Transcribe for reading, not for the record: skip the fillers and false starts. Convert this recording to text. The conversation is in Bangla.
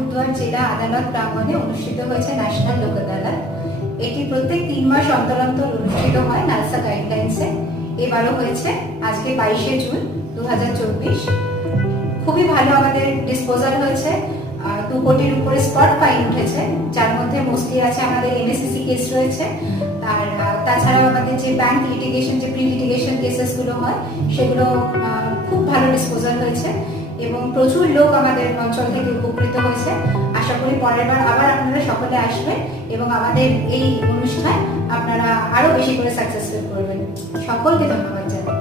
আলিপুরদুয়ার জেলা আদালত প্রাঙ্গণে অনুষ্ঠিত হয়েছে ন্যাশনাল লোক আদালত। এটি প্রত্যেক 3 মাস অন্তর অন্তর অনুষ্ঠিত হয় নালসা গাইডলাইন্সে। এবারও হয়েছে আজকে 22শে জুন 2024। খুবই ভালো আমাদের ডিসপোজাল হয়েছে। 2 কোটির উপরে স্পট ফাইন উঠেছে, যার মধ্যে মোস্টলি আছে আমাদের এমএসসিসি কেস রয়েছে। আর তাছাড়াও আমাদের যে ব্যাংক লিটিগেশন, যে প্রি লিটিগেশন কেসেসগুলো হয়, সেগুলো খুব ভালো ডিসপোজাল হয়েছে এবং প্রচুর লোক আমাদের অঞ্চল থেকে উপকৃত হয়েছে। আশা করি পরের বার আবার আপনারা সকলে আসবেন এবং আমাদের এই অনুষ্ঠান আপনারা আরো বেশি করে সাকসেসফুল করবেন। সকলকে ধন্যবাদ জানাই।